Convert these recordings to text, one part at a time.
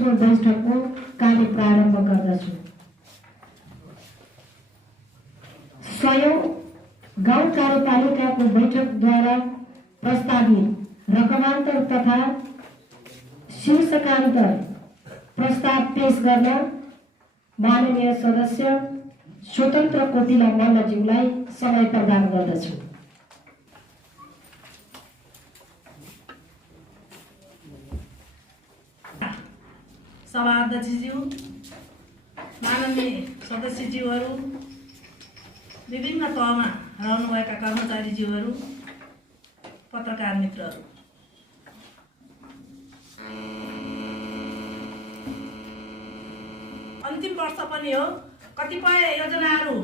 दोस्रो बैठकको कार्य प्रारम्भ गर्दछु। 100औं गाउँ कार्यपालिकाको बैठकद्वारा प्रस्तावित रकमान्तर तथा शीर्षकान्तर प्रस्ताव पेश गर्न माननीय सदस्य स्वतन्त्र कोटिला मल्लज्यूलाई समय प्रदान गर्दछु। सभाध्यक्षज्यू, माननीय सदस्यज्यूहरू, विभिन्न तहमा रहनुभएका कर्मचारीज्यूहरू, पत्रकार मित्रहरू, अन्तिम वर्ष पनि हो। कतिपय योजनाहरू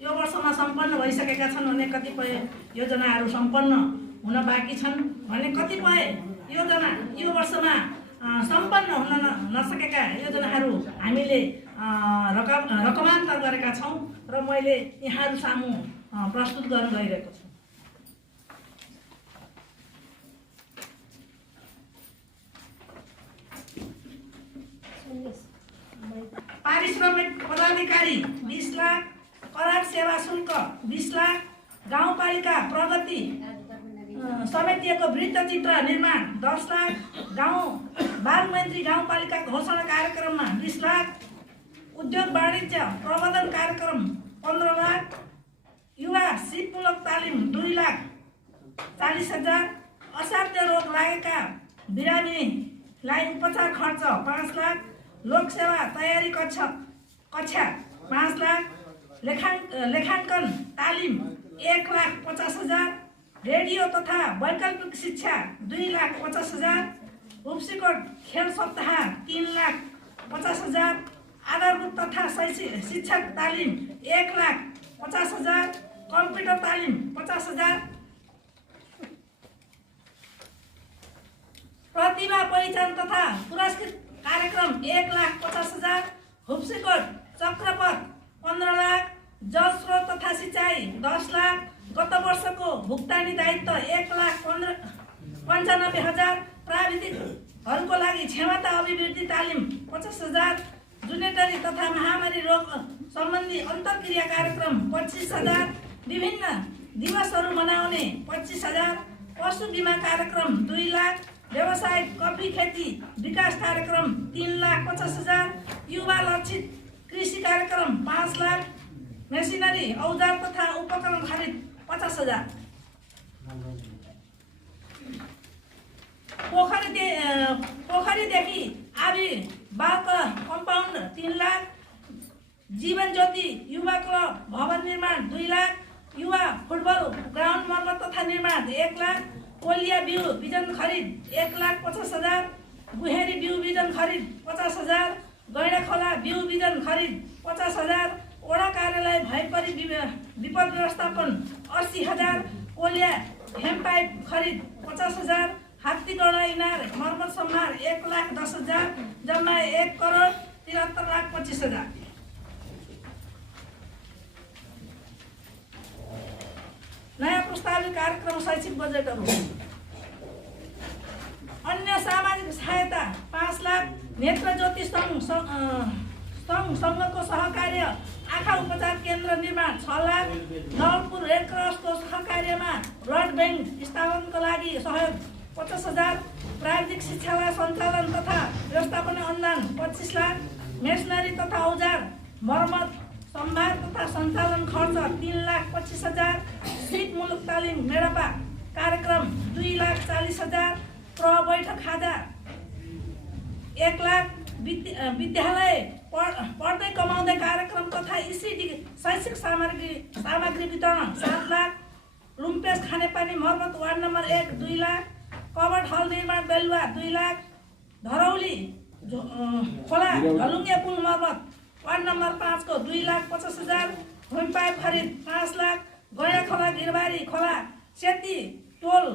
यो वर्षमा सम्पन्न भइसकेका छन् भने कतिपय योजनाहरू सम्पन्न हुन बाँकी छन् भने कतिपय योजना यो वर्षमा सम्पन्न हुन नसकेका योजनाहरू हामीले रकमान्तर गरेका छौँ र मैले यहाँहरू सामु प्रस्तुत गर्न गइरहेको छु। पारिश्रमिक पदाधिकारी 20 लाख, करार सेवा शुल्क 20 लाख, गाउँपालिका प्रगति समितिको वृत्त चित्र निर्माण 10 लाख, गाउँ बाल मैत्री गाउँपालिका घोषणा कार्यक्रममा 20 लाख, उद्योग वाणिज्य प्रबन्धन कार्यक्रम 15 लाख, युवा सिपमूलक तालिम 2 लाख 40,000, असाध्य रोग लागेका बिरामीलाई उपचार खर्च 5 लाख, लोकसेवा तयारी कक्षा 5 लाख, लेखाङ्कन तालिम 1,50,000, रेडियो तथा वैकल्पिक शिक्षा 2,50,000, उपसिकोट खेल सप्ताह 3,50,000, आधारभूत तथा शैक्षिक शिक्षक तालिम 1,50,000, कम्प्युटर तालिम 50,000, प्रतिभा पहिचान तथा पुरस्कृत कार्यक्रम 1,50,000, हुप्सीकोट चक्रपथ 15 लाख, जल स्रोत तथा सिंचाई 10 लाख, गत वर्षको भुक्तानी दायित्व 1,95,000, प्राविधिकहरूको लागि क्षमता अभिवृद्धि तालिम 50,000, जुनेटरी तथा महामारी रोग सम्बन्धी अन्तर्क्रिया कार्यक्रम 25,000, विभिन्न दिवसहरू मनाउने 25,000, पशु बिमा कार्यक्रम 2 लाख, व्यवसायिक कफी खेती विकास कार्यक्रम 3,50,000, युवा लक्षित कृषि कार्यक्रम 5 लाख, मेसिनरी औजार तथा उपकरण खरिद 50,000, पोखरीदेखि आबी बाल कम्पाउन्ड 3 लाख, जीवन ज्योति युवा क्लब भवन निर्माण 2 लाख, युवा फुटबल ग्राउन्ड मर्मत तथा निर्माण 1 लाख, कोलिया बिउ बिजन खरिद 1,50,000, गुहेरी बिउ बिजन खरिद 50,000, गैँडाखोला बिउ बिजन खरिद 50,000, वडा कार्यालय भैपरी विपद व्यवस्थापन 80,000, कोलिया हेमपाइप खरिद 50,000, हात्तीगढा इनार मर्मत सम्हार 1,10,000, जम्मा 1,73,25,000। नयाँ प्रस्तावित कार्यक्रम शैक्षिक बजेटहरू, अन्य सामाजिक सहायता 5 लाख, नेत्र ज्योति सङ्घको सहकार्य आँखा उपचार केन्द्र निर्माण 6 लाख, नवलपुर रेड क्रसको सहकार्यमा ब्लड ब्याङ्क स्थापनाको लागि सहयोग 50,000, प्राविधिक शिक्षालाई सञ्चालन तथा व्यवस्थापन अनुदान 25 लाख, मेसनरी तथा औजार मर्मत सम्भार तथा सञ्चालन खर्च 3,25,000, सिप मुलुक तालिम मेडपा कार्यक्रम 2,40,000, बैठक खाजा 1 लाख, विद्यालय पढ्दै कमाउँदै कार्यक्रम तथा ECD शैक्षिक सामग्री वितरण 7 लाख, लुम्पेस खानेपानी मर्मत वार्ड नम्बर 1 2 लाख, कबड हल निर्माण बेलुवा 2 लाख, धरौली खोला झलुङ्गे पुल मर्मत वार्ड नम्बर 5 को 2,50,000, होमपाइप खरिद 5 लाख, गैँडाखोला गिरबारी खोला सेती टोल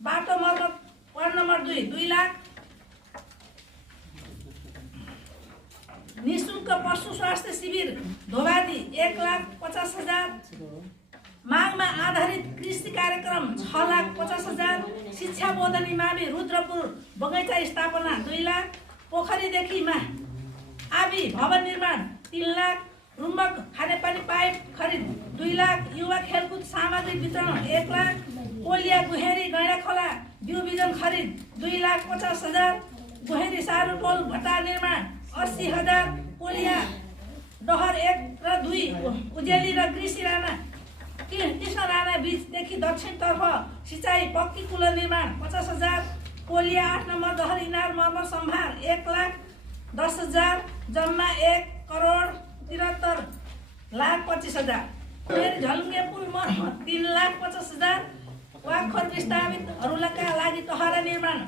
बाटो मर्मत वार्ड नम्बर 2 लाख, निःशुल्क पशु स्वास्थ्य शिविर धोबादी 1,50,000, मागमा आधारित कृषि कार्यक्रम 6,50,000, शिक्षा बोधनी मावि रुद्रपुर बगैँचा स्थापना 2 लाख, पोखरीदेखि आबी भवन निर्माण 3 लाख, रुम्बक खानेपानी पाइप खरिद 2 लाख, युवा खेलकुद सामग्री वितरण 1 लाख, कोलिया गुहेरी गैँडाखोला बिउ बिजन खरिद 2,50,000, गुहेरी सारू टोल भट्टा निर्माण 80,000, कोलिया डहर 1 र 2, उजेली र कृष्ण राणा बीचदेखि दक्षिणतर्फ सिँचाइ पक्की कुलो निर्माण 50,000, कोलिया 8 नम्बर दहर इनार मर्मत सम्भार 1,10,000, जम्मा 1,73,25,000, झलुङ्गे पुल मर्मत 3,50,000, वाखोर विस्थापितहरूका लागि टहरा निर्माण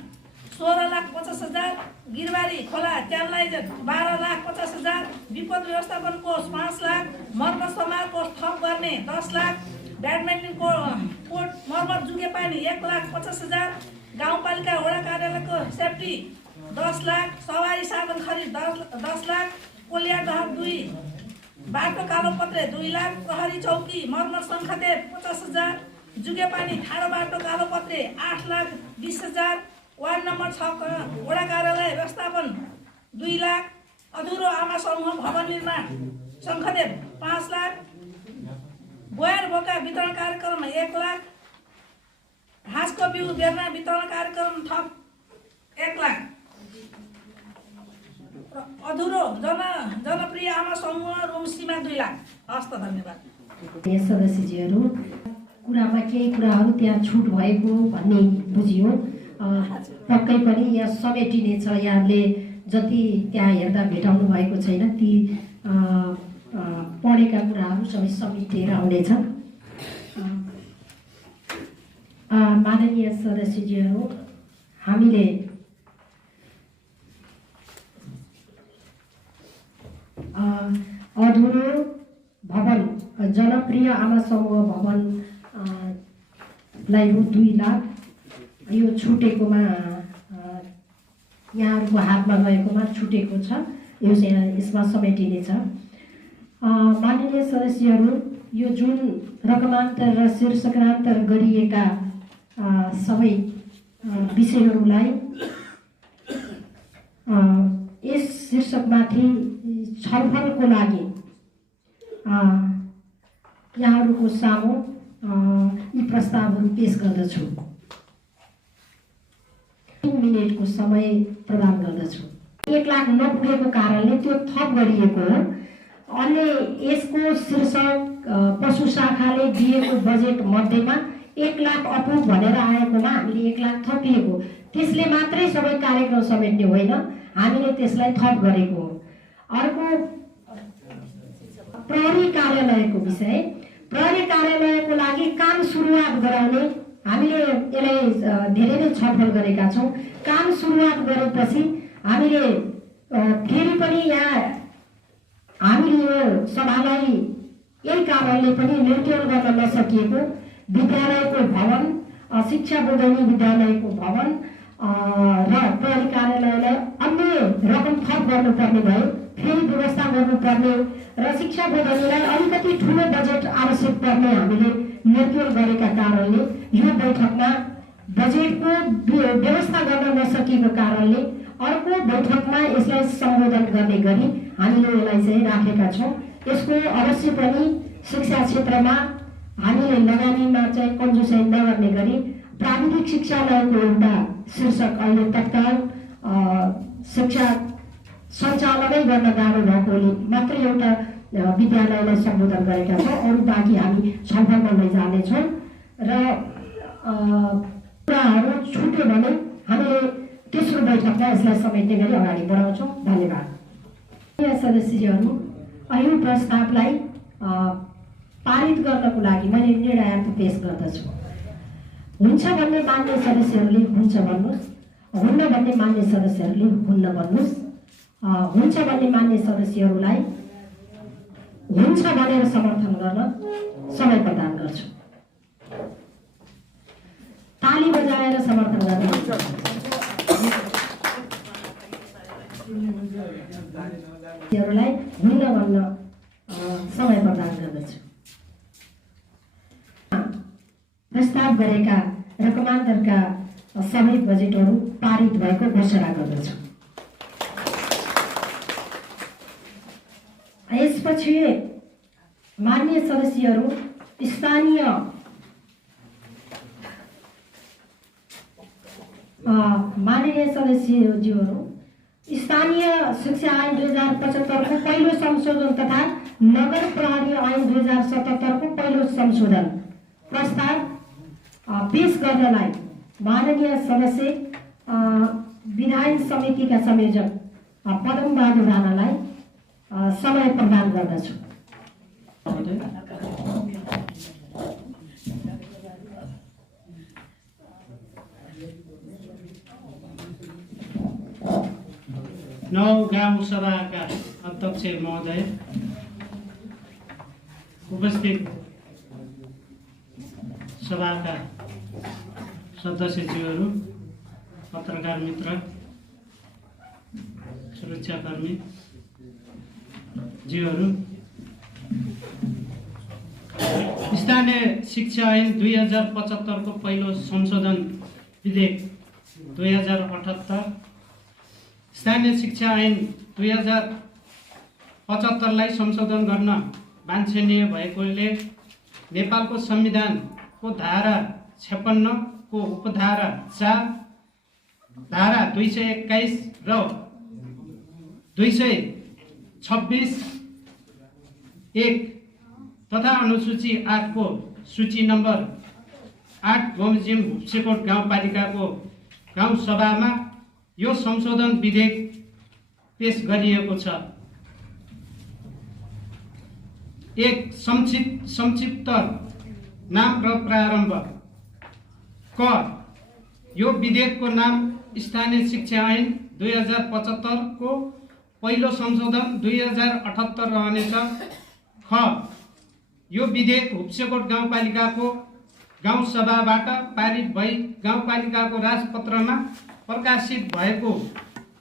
16,50,000, गिरबारी खोला च्यानलाइजर 12,50,000, विपद व्यवस्थापन कोष 5 लाख, मर्मत समार कोष थप गर्ने 10 लाख, ब्याडमिन्टन कोर्ट मर्मत जुगेपानी 1,50,000, गाउँपालिका वडा कार्यालयको सेफ्टी 10 लाख, सवारी साधन खरिद 10 लाख, कोलिया डहर 2, बाटो कालोपत्रे 2 लाख, प्रहरी चौकी मर्मत शङ्खदेव 50,000, जुगेपानी ठाडो बाटो कालोपत्रे 8,20,000, वार्ड नम्बर 6 वडा कार्यालय व्यवस्थापन 2 लाख, अधुरो आमा समूह भवन निर्माण शङ्खदेव 5 लाख, बोयर बोका वितरण कार्यक्रम 1 लाख, घाँसको बिउ बेर्ना वितरण कार्यक्रम थप 1 लाख, अधुरो जनप्रिय आमा समूह रुम सीमा 2 लाख। हस्त धन्यवाद। सदस्यजीहरू कुरामा केही कुराहरू त्यहाँ छुट भएको भन्ने बुझियो। पक्कै पनि यहाँ समेटिनेछ। यहाँले जति त्यहाँ हेर्दा भेटाउनु भएको छैन ती पढेका कुराहरू सबै समेटेर आउनेछ। माननीय सदस्यजीहरू, हामीले अधुरो भवन जनप्रिय आमा समूह भवन लाई 2 लाख यो छुटेकोमा यहाँहरूको हातमा गएकोमा छुटेको छ, यो चाहिँ यसमा समेटिनेछ। माननीय सदस्यहरू, यो जुन रकमान्तर र शीर्षकान्तर गरिएका सबै विषयहरूलाई यस शीर्षकमाथि छलफलको लागि यहाँहरूको सामु यी प्रस्तावहरू पेश गर्दछु। 3 मिनेटको समय प्रदान गर्दछु। 1 लाख नपुगेको कारणले त्यो थप गरिएको हो। अन्य यसको शीर्षक पशु शाखाले दिएको बजेट मध्येमा 1 लाख अपुग भनेर आएकोमा हामीले 1 लाख थपिएको, त्यसले मात्रै सबै कार्यक्रम समेट्ने होइन, हामीले त्यसलाई थप गरेको हो। अर्को प्रहरी कार्यालयको विषय, प्रहरी कार्यालयको लागि काम सुरुवात गराउने हामीले यसलाई धेरै नै छलफल गरेका छौँ। काम सुरुवात गरेपछि हामीले फेरि पनि यहाँ हामीले यो सभालाई यही कारणले पनि निर्णय गर्न नसकिएको विद्यालयको भवन, शिक्षा बोधनी विद्यालयको भवन र प्रहरी कार्यालयलाई अन्य रकम थप गर्नुपर्ने भयो, फेरि व्यवस्था गर्नुपर्ने र शिक्षा बोधनीलाई अलिकति ठुलो बजेट आवश्यक पर्ने हामीले निर्णय गरेका कारणले यो बैठकमा बजेटको व्यवस्था गर्न नसकेको कारणले अर्को बैठकमा यसलाई सम्बोधन गर्ने गरी हामीले यसलाई चाहिँ राखेका छौँ। यसको अवश्य पनि शिक्षा क्षेत्रमा हामीले लगानीमा चाहिँ कन्जुसाइ नगर्ने गरी प्राविधिक शिक्षालयको एउटा शीर्षक अहिले तत्काल शिक्षा सञ्चालनै गर्न गाह्रो भएकोले मात्र एउटा विद्यालयलाई सम्बोधन गरेका छौँ। अरू बाँकी हामी छलफलमा लैजानेछौँ र कुराहरू छुट्यो भने हामीले तेस्रो बैठकमा यसलाई समेट्ने गरी अगाडि बढाउँछौँ। धन्यवाद। सदस्यहरू, यो प्रस्तावलाई पारित गर्नको लागि मैले निर्णय पेश गर्दछु। हुन्छ भन्ने मान्ने सदस्यहरूले हुन्छ भन्नुहोस्, हुन्न भन्ने मान्ने सदस्यहरूले हुन्न भन्नुहोस्। हुन्छ भन्ने मान्ने सदस्यहरूलाई हुन्छ भनेर समर्थन गर्न समय प्रदान गर्छु। ताली बजाएर समर्थन गर्नुहुन्छ। हुन्न भन्न समय प्रदान गर्दछु। प्रस्ताव गरेका रकमान्तरका सबै बजेटहरू पारित भएको घोषणा गर्दछु। यसपछि माननीय सदस्यहरू, स्थानीय माननीय सदस्यज्यूहरू, स्थानीय शिक्षा ऐन 2075 को पहिलो संशोधन तथा नगर प्रहरी ऐन 2077 को पहिलो संशोधन प्रस्ताव पेश गर्नलाई माननीय सदस्य विधायन समितिका संयोजक पदम बहादुर राणालाई समय प्रदान गर्दछु। नौ गाउँ सभाका अध्यक्ष महोदय, उपस्थित सभाका सदस्यज्यूहरू, पत्रकार मित्र, सुरक्षाकर्मी ज्यूहरू, स्थानीय शिक्षा ऐन 2075 को पहिलो संशोधन विधेयक 2078, स्थानीय शिक्षा ऐन 2075 लाई संशोधन गर्न वाञ्छनीय भएकोले नेपालको संविधानको धारा 56 को उपधारा 4, धारा 221 र 226(1) तथा अनुसूची 8 को सूची नम्बर 8 बमोजिम भुप्सेकोट गाउँपालिकाको गाउँ सभामा यो संशोधन विधेयक पेश गरिएको छ। एक संक्षिप्त नाम र प्रारम्भ। क, यो विधेयकको नाम स्थानीय शिक्षा ऐन 2075 को पहिलो संशोधन 2078 रहनेछ। ख, यो विधेयक भुप्सेकोट गाउँपालिकाको गाउँ सभाबाट पारित भई गाउँपालिकाको राजपत्रमा प्रकाशित भएको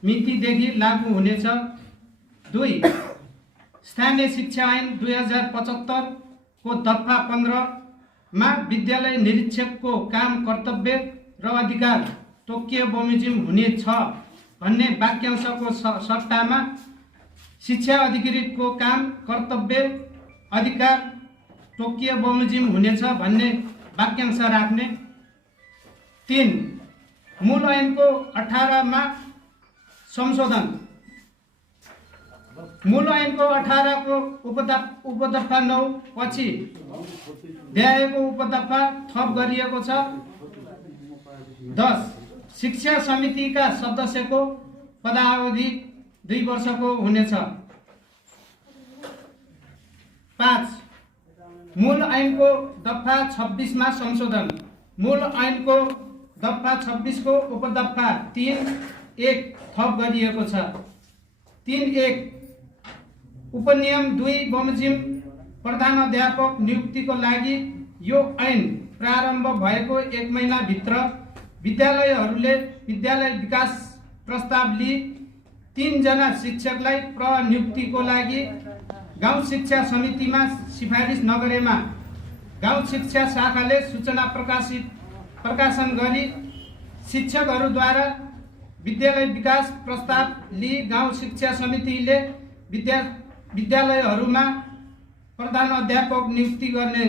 मितिदेखि लागू हुनेछ। 2, स्थानीय शिक्षा ऐन 2075 को दफा 15 मा विद्यालय निरीक्षकको काम, कर्तव्य र अधिकार तोकियो बमोजिम हुनेछ भन्ने वाक्यांशको सट्टामा शिक्षा अधिकृतको काम, कर्तव्य, अधिकार तोकियो बमोजिम हुनेछ भन्ने वाक्यांश राख्ने। 3, मूल ऐनको 18 मा संशोधन। मूल ऐनको 18 को उपदफा 9 पछि देहाएको उपदफा थप गरिएको छ। 10, शिक्षा समितिका सदस्यको पदावधि 2 वर्षको हुनेछ। 5, मूल ऐनको दफा 26 मा संशोधन। मूल ऐनको दफा 26 को उपदफा 3(1) थप गरिएको छ। 3(1) उपनियम 2 बमोजिम प्रधानाध्यापक नियुक्तिको लागि यो ऐन प्रारम्भ भएको 1 महिनाभित्र विद्यालयहरूले विद्यालय विकास प्रस्ताव लिई 3 जना शिक्षकलाई प्रनियुक्तिको लागि गाउँ शिक्षा समितिमा सिफारिस नगरेमा गाउँ शिक्षा शाखाले सूचना प्रकाशन गरी शिक्षकहरूद्वारा विद्यालय विकास प्रस्ताव लिई गाउँ शिक्षा समितिले विद्यालयहरूमा प्रधानाध्यापक नियुक्ति गर्ने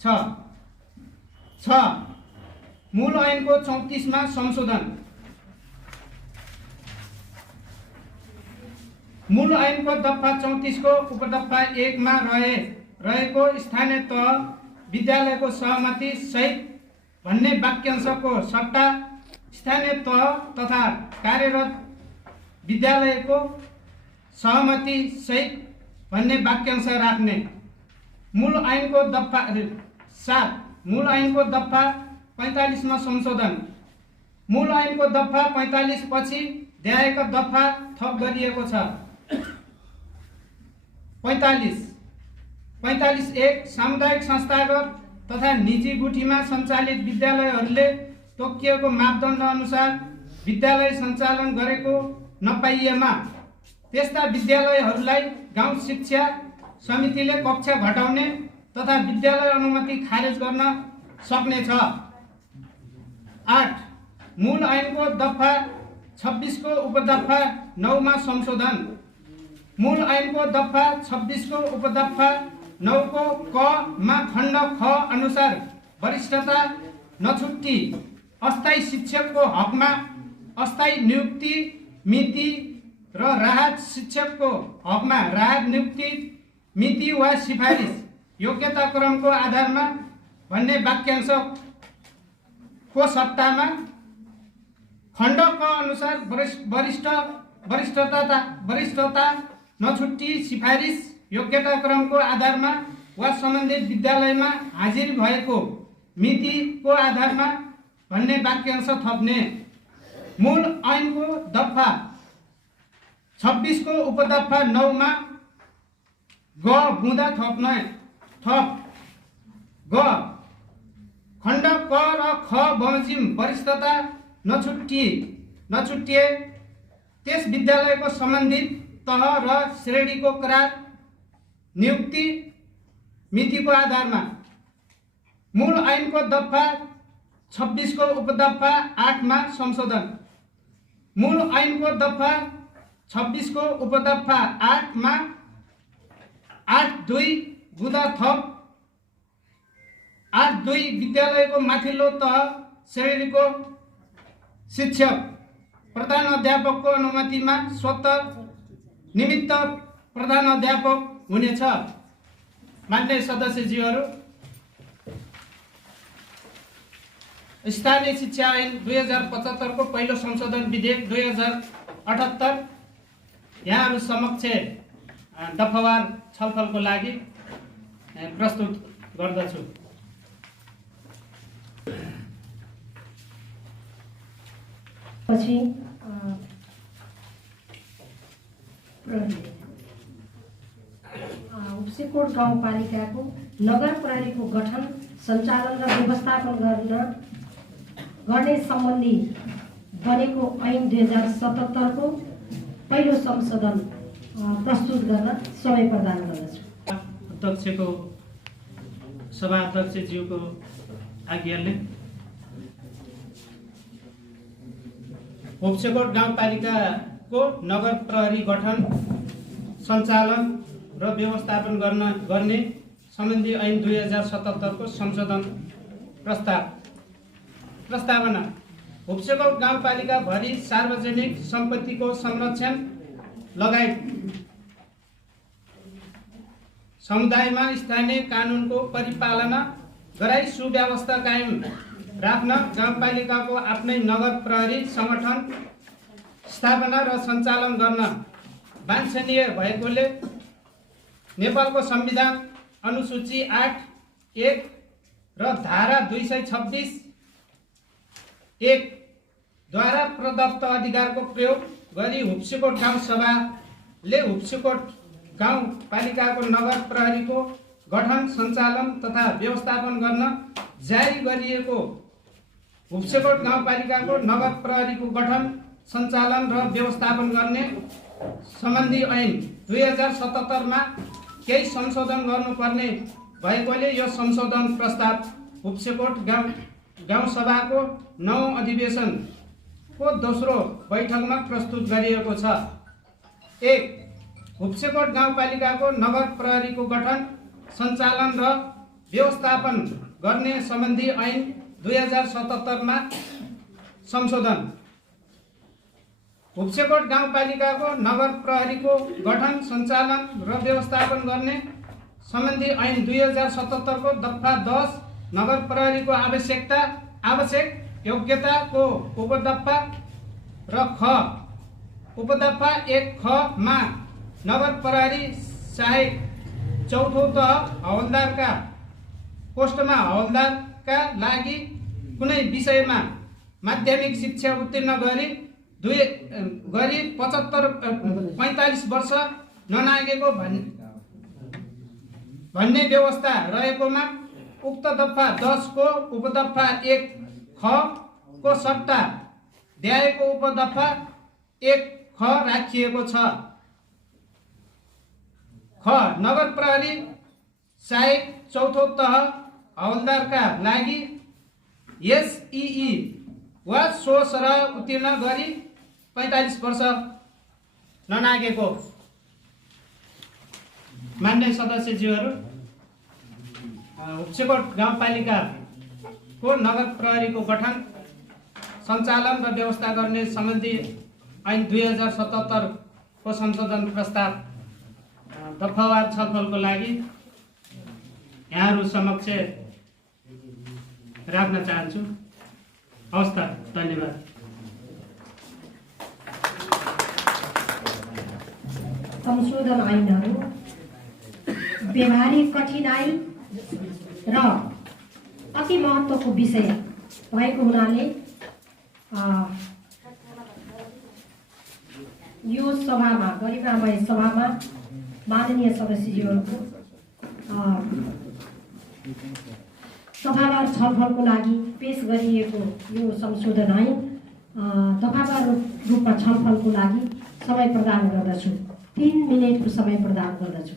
छ। 6, मूल ऐनको 34 मा संशोधन। मूल ऐनको दफा 34 को उपदफा 1 मा रहेको स्थानीय तह विद्यालयको सहमति सहित भन्ने वाक्यांशको सट्टा स्थानीय तह तथा कार्यरत विद्यालयको सहमति सहित भन्ने वाक्यांश राख्ने। मूल ऐनको दफा 7, मूल ऐनको दफा 45 मा संशोधन। मूल ऐनको दफा 45 पछि देहाएका दफा थप गरिएको छ। 45(1) सामुदायिक संस्थागत तथा निजी गुठीमा सञ्चालित विद्यालयहरूले तोकिएको मापदण्ड अनुसार विद्यालय सञ्चालन गरेको नपाइएमा त्यस्ता विद्यालयहरूलाई गाउँ शिक्षा समितिले कक्षा घटाउने तथा विद्यालय अनुमति खारेज गर्न सक्नेछ। 8, मूल ऐनको दफा 26 को उपदफा 9 मा संशोधन। मूल ऐनको दफा 26 को उपदफा 9 को क मा खण्ड ख अनुसार वरिष्ठता नछुट्टी अस्थायी शिक्षकको हकमा अस्थायी नियुक्ति मिति र राहत शिक्षकको हकमा राहत नियुक्ति मिति वा सिफारिस योग्यता क्रमको आधारमा भन्ने वाक्यांशको सट्टामा खण्ड क अनुसार वरिष्ठता नछुट्टी सिफारिस योग्यता क्रमको आधारमा वा सम्बन्धित विद्यालयमा हाजिर भएको मितिको आधारमा भन्ने वाक्यांश थप्ने। मूल ऐनको दफा 26 को उपदफा 9 मा ग बुँदा थप्ने थप ग खण्ड क र ख बमोजिम वरिष्ठता नछुट्टिए त्यस विद्यालयको सम्बन्धित तह र श्रेणीको करार नियुक्ति मितिको आधारमा। मूल ऐनको दफा 26 को उपदफा 8 मा संशोधन। मूल ऐनको दफा 26 को उपदफा 8 मा 8.2 बुँदा थप 8.2 विद्यालयको माथिल्लो तह श्रेणीको शिक्षक प्रधानाध्यापकको अनुमतिमा स्वतः निमित्त प्रधानाध्यापक हुनेछ। मान्य सदस्यज्यूहरू, स्थानीय शिक्षा ऐन 2075 को पहिलो संशोधन विधेयक 2078 यहाँहरू समक्ष दफावार छलफलको लागि प्रस्तुत गर्दछु। पछि उपसेकोट गाउँपालिकाको नगर प्रहरीको गठन सञ्चालन र व्यवस्थापन गर्ने सम्बन्धी बनेको ऐन 2077 को पहिलो संशोधन प्रस्तुत गर्न समय प्रदान गर्दछु। अध्यक्षको सभा अध्यक्षज्यूको आज्ञाले उपसेकोट गाउँपालिकाको नगर प्रहरी गठन सञ्चालन र व्यवस्थापन गर्ने सम्बन्धी ऐन 2077 को संशोधन प्रस्तावना। उपसेकोट गाउँपालिका भरि सार्वजनिक सम्पत्तिको संरक्षण लगायत समुदायमा स्थानीय कानुनको परिपालना गराई सुव्यवस्था कायम राख्न गाउँपालिकाको आफ्नै नगर प्रहरी संगठन स्थापना र सञ्चालन गर्न वाञ्छनीय भएकोले नेपालको संविधान अनुसूची 8(1) र धारा 226(1) द्वारा प्रदत्त अधिकारको प्रयोग गरी उपसेकोट गाउँ सभाले उपसेकोट गाउँपालिकाको नगर प्रहरीको गठन सञ्चालन तथा व्यवस्थापन गर्न जारी गरिएको उपसेकोट गाउँपालिकाको नगर प्रहरीको गठन सञ्चालन र व्यवस्थापन गर्ने सम्बन्धी ऐन 2077 मा केही संशोधन गर्नुपर्ने भएकोले यो संशोधन प्रस्ताव उपसेकोट गाउँ सभाको 9औं अधिवेशनको दोस्रो बैठकमा प्रस्तुत गरिएको छ। 1. उपसेकोट गाउँपालिकाको नगर प्रहरीको गठन सञ्चालन र व्यवस्थापन गर्ने सम्बन्धी ऐन 2077 मा संशोधन। उपसेकोट गाउँपालिकाको नगर प्रहरीको गठन सञ्चालन र व्यवस्थापन गर्ने सम्बन्धी ऐन 2077 को दफा 10 नगर प्रहरीको आवश्यक योग्यताको उपदफा र ख उपदफा 1 ख मा नगर प्रहरी सहायक चौथो तह हवलदारका पोस्टमा हवलदारका लागि कुनै विषयमा माध्यमिक शिक्षा उत्तीर्ण गरी 45 वर्ष ननागेको भन्ने व्यवस्था रहेकोमा उक्त दफा 10 को उपदफा 1 ख को सट्टा द्याएको उपदफा 1 ख राखिएको छ। ख नगर प्रहरी सहायक चौथो तह हवलदारका लागि एसईई वा सो सरह उत्तीर्ण गरी 45 वर्ष ननागेको मान्य सदस्यज्यूहरू, हुप्सेकोट गाउँपालिकाको नगर प्रहरीको गठन, सञ्चालन र व्यवस्था गर्ने सम्बन्धी ऐन 2077 को संशोधन प्रस्ताव दफावार छलफलको लागि यहाँहरू समक्ष राख्न चाहन्छु। हवस् त, धन्यवाद। संशोधन ऐनहरू व्यवहारिक कठिनाई र अति महत्त्वको विषय भएको हुनाले यो सभामा, गरिमामय सभामा माननीय सदस्यज्यूहरूको सभावार छलफलको लागि पेश गरिएको यो संशोधन ऐन दफावार रूपमा छलफलको लागि समय प्रदान गर्दछु। 3 मिनेटको समय प्रदान गर्दछु।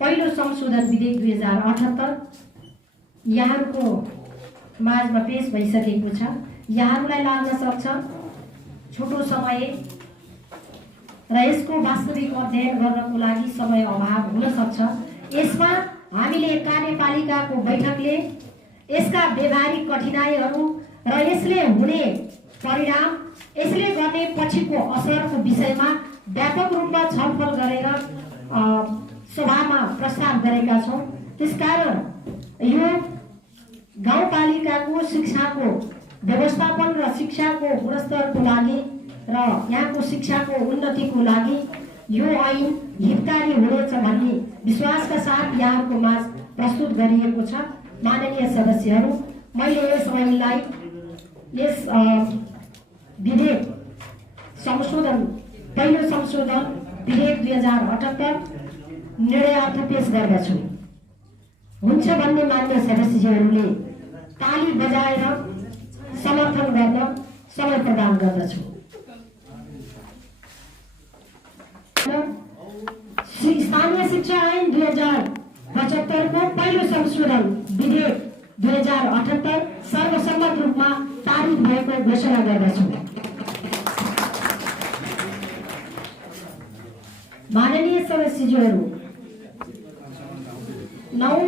पहिलो संशोधन विधेयक 2078 यहाँहरूको माझमा पेश भइसकेको छ। यहाँहरूलाई लाग्न सक्छ छोटो समय र यसको वास्तविक अध्ययन गर्नको लागि समय अभाव हुन सक्छ। यसमा हामीले कार्यपालिकाको बैठकले यसका व्यवहारिक कठिनाइहरू र यसले हुने परिणाम, यसले गर्ने पछिको असरको विषयमा व्यापक रूपमा छलफल गरेर सभामा प्रस्ताव गरेका छौँ। त्यसकारण यो गाउँपालिकाको शिक्षाको व्यवस्थापन र शिक्षाको गुणस्तरको लागि र यहाँको शिक्षाको उन्नतिको लागि यो ऐन हितकारी हुनेछ भन्ने विश्वासका साथ यहाँहरूको माझ प्रस्तुत गरिएको छ। माननीय सदस्यहरू, मैले यस ऐनलाई, यस विधेयक संशोधन, पहिलो संशोधन विधेयक 2078 निर्णयार्थ पेश गर्दछु। हुन्छ भन्ने मान्य सदस्यहरूले ताली बजाएर समर्थन गर्न समय प्रदान गर्दछु। स्थानीय शिक्षा ऐन 2075 को पहिलो संशोधन विधेयक 2078 सर्वसम्मत रूपमा पारित भएको घोषणा गर्दछु। माननीय सदस्यज्यूहरू, 9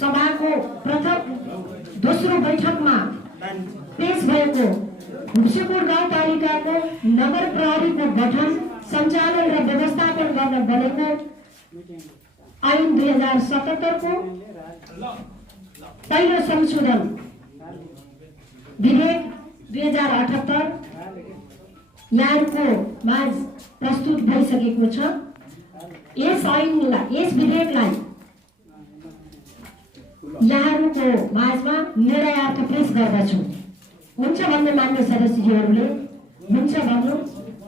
सभाको दोस्रो बैठकमा पेश भएको हुप्सेकोट गाउँपालिकाको नगर प्रहरीको गठन, सञ्चालन र व्यवस्थापन गर्न बनेको ऐन 2077 को पहिलो संशोधन विधेयक 2078 यहाँहरूको माझ प्रस्तुत भइसकेको छ। यस ऐनलाई, यस विधेयकलाई यहाँहरूको माझमा निर्णयार्थ पेश गर्दछु। हुन्छ भन्ने मान्य सदस्यज्यूहरूले हुन्छ भन्नु,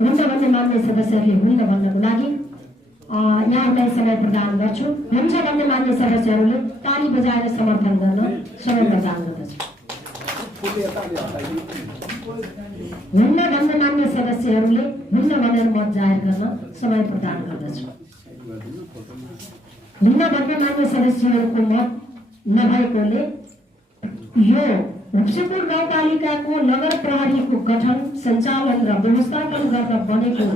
हुन्छ भन्ने मान्य सदस्यहरूले हुन्न भन्नको लागि यहाँहरूलाई समय प्रदान गर्छु। हुन्छ भन्ने मान्य सदस्यहरूले ताली बजाएर समर्थन गर्न समय प्रदान गर्दछु। हुन्न भन्ने मान्य सदस्यहरूले हुन्न भनेर मत जाहेर गर्न समय प्रदान गर्दछु। हुन्न भन्ने मान्य सदस्यहरूको मत नभएकोले यो हुप्सेकोट गाउँपालिकाको नगर प्रहरीको गठन, सञ्चालन र व्यवस्थापन गर्न बनेको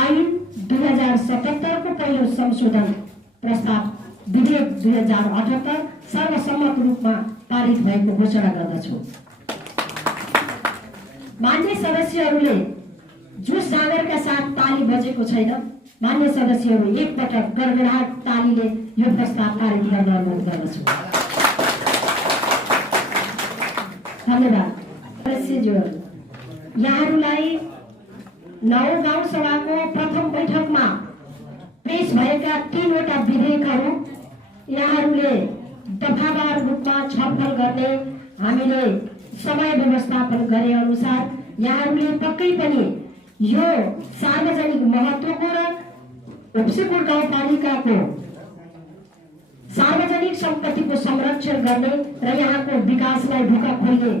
ऐन 2077 को पहिलो संशोधन प्रस्ताव विधेयक 2078 सर्वसम्मत रूपमा पारित भएको घोषणा गर्दछु। मान्य सदस्यहरूले जोस जागरका साथ ताली बजेको छैन। मान्य सदस्यहरू एकपटक गडगडाट तालीले यो प्रस्ताव पारित गर्न अनुरोध गर्दछु। धन्यवाद। सदस्यज्यूहरू, यहाँहरूलाई 9 गाउँ सभाको प्रथम बैठकमा पेश भएका 3वटा विधेयकहरू यहाँहरूले दफावार रूपमा छलफल गर्ने हामीले समय व्यवस्थापन गरे अनुसार यहाँहरूले पक्कै पनि यो सार्वजनिक महत्त्वको र हुप्सेकोट गाउँपालिकाको सार्वजनिक सम्पत्तिको संरक्षण गर्ने र यहाँको विकासलाई ढोका खोल्ने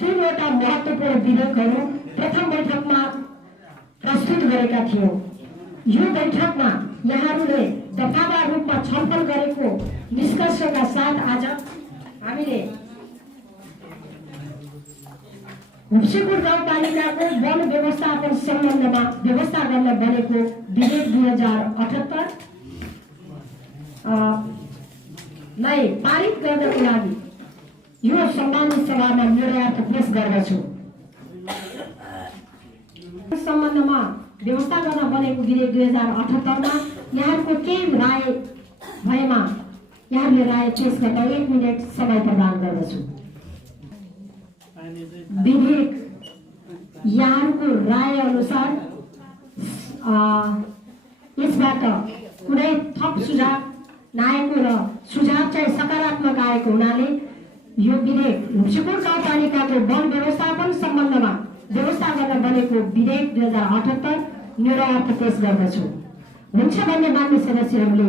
3वटा महत्त्वपूर्ण विधेयकहरू प्रथम बैठकमा प्रस्तुत गरेका थियौँ। यो बैठकमा यहाँहरूले दफावार रूपमा छलफल गरेको निष्कर्षका साथ आज हामीले हुम्सीपुर गाउँपालिकाको वन व्यवस्थापन सम्बन्धमा व्यवस्था गर्न बनेको विधेयक 2078 लाई पारित गर्नको लागि यो सम्मानित सभामा निर्णय पेश गर्दछु। सम्बन्धमा व्यवस्था गर्न बनेको विधेयक 2078 मा यहाँको केही राय भएमा यहाँले राय पेश गर्न 1 मिनेट समय प्रदान गर्दछु। विधेयक यहाँको राय अनुसार यसबाट कुनै थप सुझाव नआएको र सुझाव चाहिँ सकारात्मक आएको हुनाले यो विधेयक हुम्सीपुर गाउँपालिकाको वन व्यवस्थापन सम्बन्धमा व्यवस्था गर्न बनेको विधेयक 2078 निर्णय पेश गर्दछु। हुन्छ भन्ने मान्य सदस्यहरूले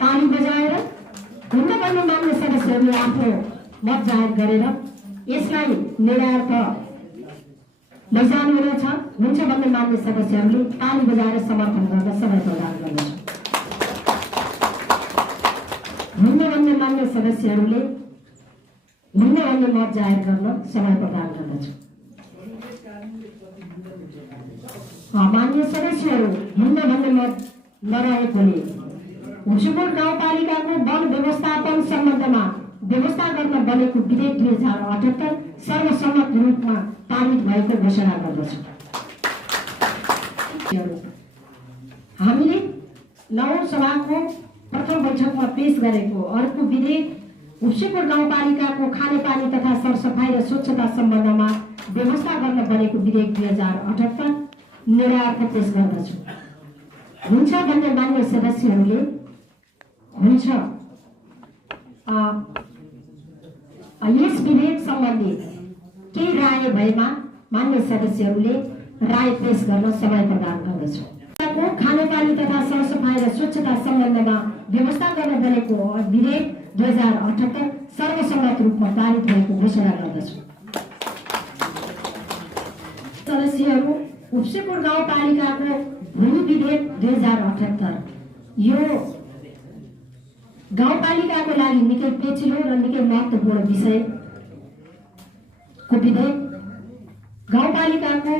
ताली बजाएर, हुन्न भन्ने मान्य सदस्यहरूले आफ्नो मत जाहेर गरेर यसलाई निर्णयार्थ लैजानु हुनेछ। हुन्छ भन्ने मान्य सदस्यहरूले ताली बजाएर समर्थन गर्न समय प्रदान गर्दछु। हुन्न भन्ने मान्य सदस्यहरूले हुन्न भन्ने मत जाहेर गर्न समय प्रदान गर्दछु। मान्य सदस्यहरू हुन्न भन्ने मत नरहेकोले हुम्सीपुर गाउँपालिकाको वन व्यवस्थापन सम्बन्धमा व्यवस्था गर्न बनेको विधेयक 2078 सर्वसम्मत रूपमा पारित भएको घोषणा गर्दछु। हामीले 9औं सभाको प्रथम बैठकमा पेश गरेको अर्को विधेयक हुम्सीपुर गाउँपालिकाको खानेपानी तथा सरसफाई र स्वच्छता सम्बन्धमा व्यवस्था गर्न बनेको विधेयक 2078 निर्णयार्थ पेश गर्दछु। हुन्छ भन्ने मान्य सदस्यहरूले हुन्छ। यस विधेयक सम्बन्धी केही राय भएमा मान्य सदस्यहरूले राय पेश गर्न समय प्रदान गर्दछु। खानेपानी तथा सरसफाई र स्वच्छता सम्बन्धमा व्यवस्था गर्न बनेको विधेयक 2078 सर्वसम्मत रूपमा पारित भएको घोषणा गर्दछु। सदस्यहरू, हुम्सीपुर गाउँपालिकाको भूमि विधेयक 2078 यो गाउँपालिकाको लागि निकै पेचिलो र निकै महत्त्वपूर्ण विषयको विधेयक। गाउँपालिकाको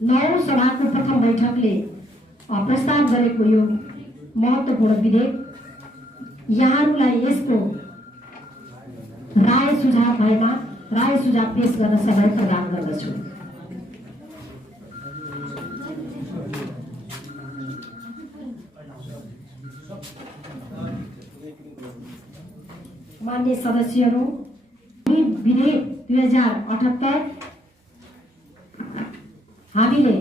9औं सभाको प्रथम बैठकले प्रस्ताव गरेको यो महत्त्वपूर्ण विधेयक यहाँहरूलाई यसको राय सुझाव भएमा राय सुझाव पेश गर्न समय प्रदान गर्दछु। मान्य सदस्यहरू, विधेयक 2078 हामीले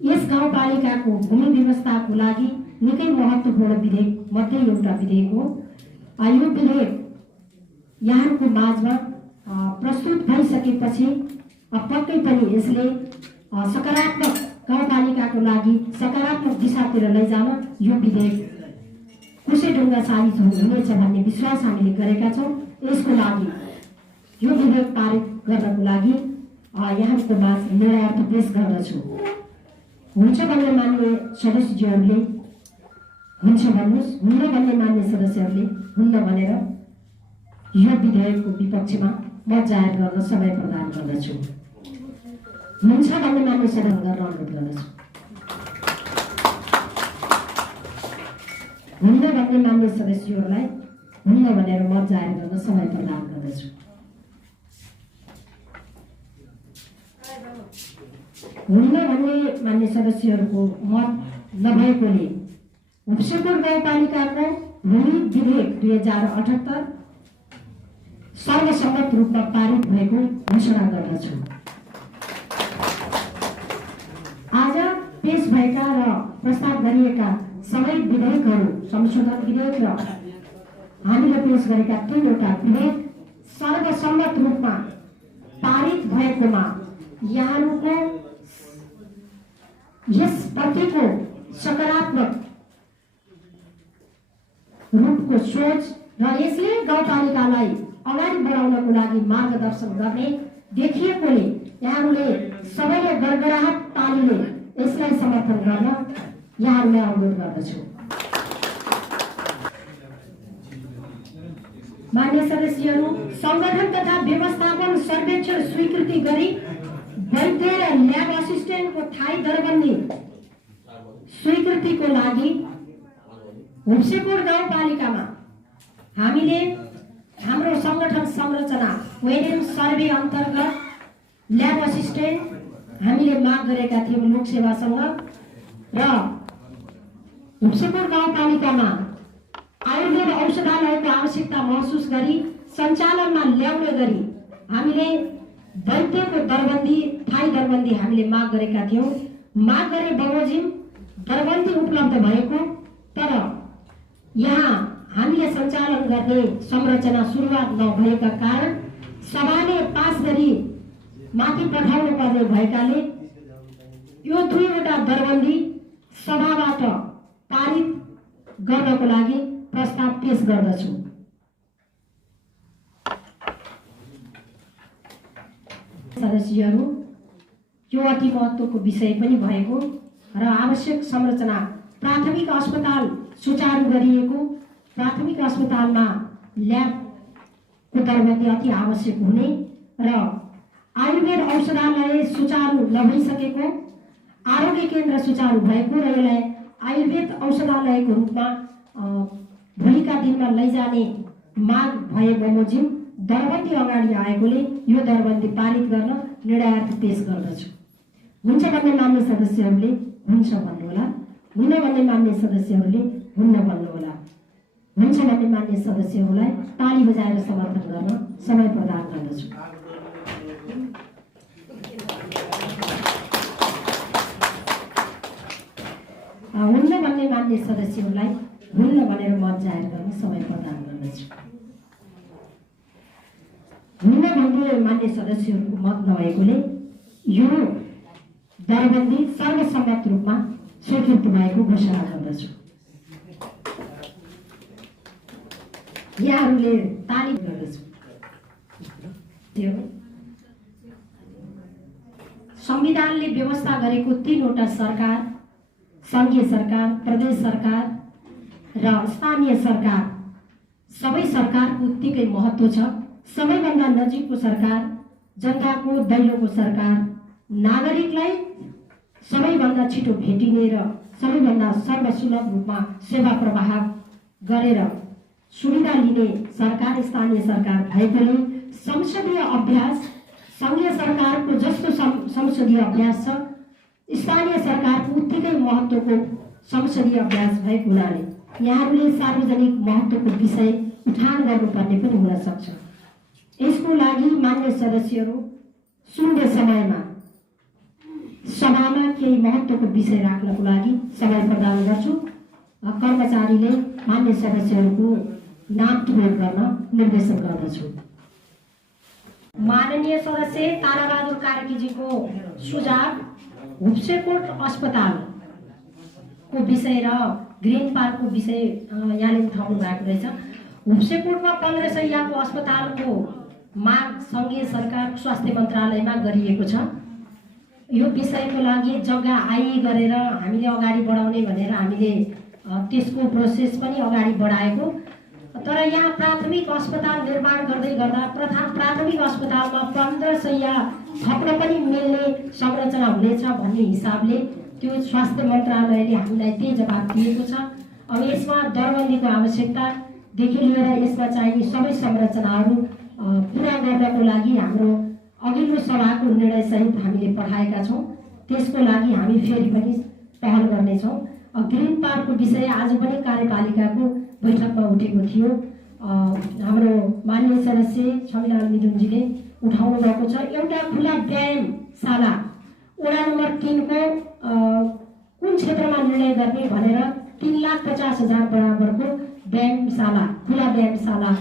यस गाउँपालिकाको भूमि व्यवस्थाको लागि निकै महत्त्वपूर्ण विधेयक मध्ये एउटा विधेयक हो। यो विधेयक यहाँको माझमा प्रस्तुत भइसकेपछि पक्कै पनि यसले सकारात्मक गाउँपालिकाको लागि सकारात्मक दिशातिर लैजान यो विधेयक कुशै ढुङ्गा साबित हुनेछ भन्ने विश्वास हामीले गरेका छौँ। यसको लागि यो विधेयक पारित गर्नको लागि यहाँको माझ निर्णयार्थ पेश गर्दछु। हुन्छ भन्ने मान्य सदस्यहरूले हुन्छ भन्नुहोस्, हुन्न भन्ने मान्य सदस्यहरूले हुन्न भनेर यो विधेयकको विपक्षमा मत जाहेर गर्न समय प्रदान गर्दछु। हुन्छ भन्ने मान्य सदस्य गर्न अनुरोध गर्दछु। हुन्न भन्ने मान्य सदस्यहरूलाई हुन्न भनेर मत जाहेर गर्न समय प्रदान गर्दछु। हुन्न भन्ने मान्य सदस्यहरूको मत नभएकोले हुम्सीपुर गाउँपालिकाको भूमि विधेयक 2078 सर्वसम्मत रूपमा पारित भएको घोषणा गर्दछु। आज पेश भएका र प्रस्ताव गरिएका सबै विधेयकहरू संशोधन विधेयक र हामीले पेश गरेका 3वटा विधेयक सर्वसम्मत रूपमा पारित भएकोमा यहाँहरूको यस प्रतिको सकारात्मक रूपको सोच र यसले गाउँपालिकालाई अगाडि बढाउनको लागि मार्गदर्शन गर्ने देखिएकोले यहाँहरूले सबैले गडगडाहट तालीले यसलाई समर्थन गर्न यहाँहरूलाई अनुरोध गर्दछु। मान्य सदस्यहरू, संगठन तथा व्यवस्थापन सर्वेक्षण स्वीकृति गरी वैद्य र ल्याब असिस्टेन्टको थाई दरबन्दी स्वीकृतिको लागि हुम्सेकोट गाउँपालिकामा हामीले हाम्रो संगठन संरचना वेनेम सर्वे अन्तर्गत ल्याब असिस्टेन्ट हामीले माग गरेका थियौँ लोकसेवासँग र हुम्सेकोट गाउँपालिकामा आयुर्वेद औषधालयको आवश्यकता महसुस गरी सञ्चालनमा ल्याउने गरी हामीले वैद्यको दरबन्दी थाई दरबन्दी हामीले माग गरेका थियौँ। माग गरे बमोजिम दरबन्दी उपलब्ध भएको, तर यहाँ हामीले सञ्चालन गर्ने संरचना सुरुवात नभएका कारण सभाले पास गरी माथि पठाउनु पर्ने भएकाले यो दुईवटा दरबन्दी सभाबाट पारित गर्नको लागि प्रस्ताव पेश गर्दछु। सदस्यहरू, यो अति महत्त्वको विषय पनि भएको र आवश्यक संरचना प्राथमिक अस्पताल सुचारू गरिएको, प्राथमिक अस्पतालमा ल्याबको दरबन्दी अति आवश्यक हुने र आयुर्वेद औषधालय सुचारू नभइसकेको, आरोग्य केन्द्र सुचारू भएको र यसलाई आयुर्वेद औषधालयको रूपमा भोलिका दिनमा लैजाने माग भए बमोजिम दरबन्दी अगाडि आएकोले यो दरबन्दी पारित गर्न निर्णयार्थ पेश गर्दछु। हुन्छ भन्ने मान्य सदस्यहरूले हुन्छ भन्नुहोला, हुन्न भन्ने मान्य सदस्यहरूले हुन्न भन्नुहोला। हुन्छ भन्ने मान्य सदस्यहरूलाई ताली बजाएर समर्थन गर्न समय प्रदान गर्दछु। हुन्न भन्ने मान्य सदस्यहरूलाई हुन्न भनेर मत जाहेर गर्न समय प्रदान गर्दछु। हुन्न भन्ने मान्य सदस्यहरूको मत नभएकोले यो दरबन्दी सर्वसम्मत रूपमा स्वीकृत भएको घोषणा गर्दछु। यहाँहरूले ताली गर्दछु। संविधानले व्यवस्था गरेको 3वटा सरकार, संघीय सरकार, प्रदेश सरकार र स्थानीय सरकार, सबै सरकारको उत्तिकै महत्त्व छ। सबैभन्दा नजिकको सरकार, जनताको दैलोको सरकार, नागरिकलाई सबैभन्दा छिटो भेटिने र सबैभन्दा सर्वसुलभ रूपमा सेवा प्रवाह गरेर सुविधा लिने सरकार स्थानीय सरकार भएकोले संसदीय अभ्यास संघीय सरकारको जस्तो संसदीय अभ्यास छ, स्थानीय सरकारको उत्तिकै महत्त्वको संसदीय अभ्यास भएको हुनाले यहाँहरूले सार्वजनिक महत्त्वको विषय उठान गर्नुपर्ने पनि हुन सक्छ। यसको लागि मान्य सदस्यहरू शून्य समयमा सभामा केही महत्त्वको विषय राख्नको लागि समय प्रदान गर्छु। कर्मचारीले मान्य सदस्यहरूको नाम टिप्पणी गर्न निर्देशन गर्दछु। माननीय सदस्य ताराबहादुर कार्कीजीको सुझाव हुम्सेकोट अस्पतालको विषय र ग्रिन पार्कको विषय यहाँले उठाउनु भएको रहेछ। हुम्सेकोटमा 15 शैय्याको अस्पतालको माग सङ्घीय सरकार स्वास्थ्य मन्त्रालयमा गरिएको छ। यो विषयको लागि जग्गा आइ गरेर हामीले अगाडि बढाउने भनेर हामीले त्यसको प्रोसेस पनि अगाडि बढाएको, तर यहाँ प्राथमिक अस्पताल निर्माण गर्दै गर्दा प्राथमिक अस्पतालमा 15 शैय्या थप्न पनि मिल्ने संरचना हुनेछ भन्ने हिसाबले त्यो स्वास्थ्य मन्त्रालयले हामीलाई त्यही जवाब दिएको छ। अब यसमा दरबन्दीको आवश्यकतादेखि लिएर यसमा चाहिने सबै संरचनाहरू पुरा गर्नको लागि हाम्रो अघिल्लो सभाको निर्णयसहित हामीले पठाएका छौँ। त्यसको लागि हामी फेरि पनि पहल गर्नेछौँ। ग्रिन पार्कको विषय आज पनि कार्यपालिकाको बैठकमा उठेको थियो। हाम्रो माननीय सदस्य छविलाल मिदुङजीले उठाउनु भएको छ। एउटा खुला व्यायामशाला वडा नम्बर 3 को कुन क्षेत्रमा निर्णय गर्ने भनेर 3,50,000 बराबरको व्यायामशाला, खुला व्यायामशाला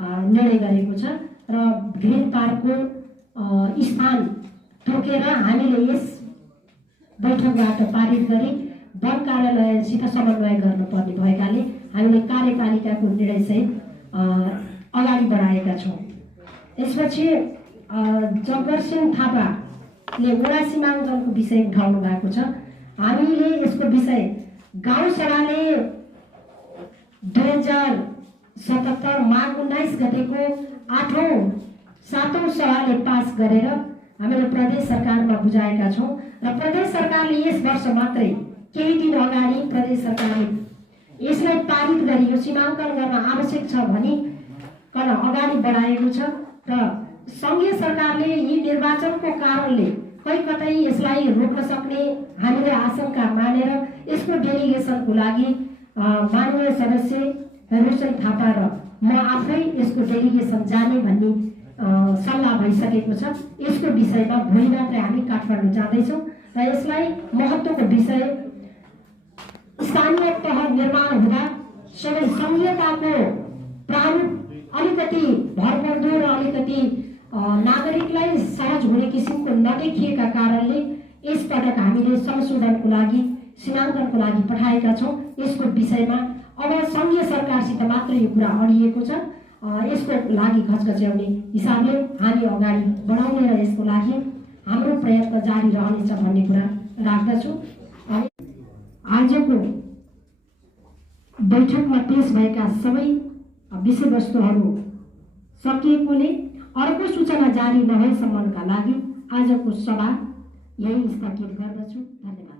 निर्णय गरेको छ र ग्रिन पार्कको स्थान तोकेर हामीले यस बैठकबाट पारित गरी वन कार्यालयसित समन्वय गर्नुपर्ने भएकाले हामीले कार्यपालिकाको निर्णयसहित अगाडि बढाएका छौँ। यसपछि जगरसिंह थापाले वडा सीमाङ्कनको विषय उठाउनु भएको छ। हामीले यसको विषय गाउँ सभाले 77 माघ 19 गतेको 7औं सभाले पास गरेर हामीले प्रदेश सरकारमा बुझाएका छौँ र प्रदेश सरकारले यस वर्ष मात्रै केही दिन अगाडि प्रदेश सरकारले यसलाई पारित गरी यो सीमाङ्कन गर्न आवश्यक छ भनी कन अगाडि बढाएको छ र सङ्घीय सरकारले यी निर्वाचनको कारणले कतै यसलाई रोक्न सक्ने हामीले आशंका मानेर यसको डेलिगेसनको लागि माननीय सदस्य रोशन थापा र म आफै यसको डेलिगेसन जाने भन्ने सल्लाह भइसकेको छ। यसको विषयमा भोलि मात्रै हामी काठमाडौँ जाँदैछौँ र यसलाई महत्त्वको विषय स्थानीय तह निर्माण हुँदा सबै संहिताको प्रारूप अलिकति भरपर्दो र अलिकति नागरिकलाई सहज हुने किसिमको नदेखिएका कारणले यसपटक हामीले संशोधनको लागि सीमाङ्कनको लागि पठाएका छौँ। यसको विषयमा अब सङ्घीय सरकारसित मात्र यो कुरा अडिएको छ। यसको लागि घचघच्याउने हिसाबले हामी अगाडि बढाउने र यसको लागि हाम्रो प्रयत्न जारी रहनेछ भन्ने कुरा राख्दछु। आजको बैठकमा पेश भएका सबै विषयवस्तुहरू सकिएकोले अर्को सूचना जारी नभएसम्मका लागि आजको सभा यही स्थगित गर्दछु। धन्यवाद।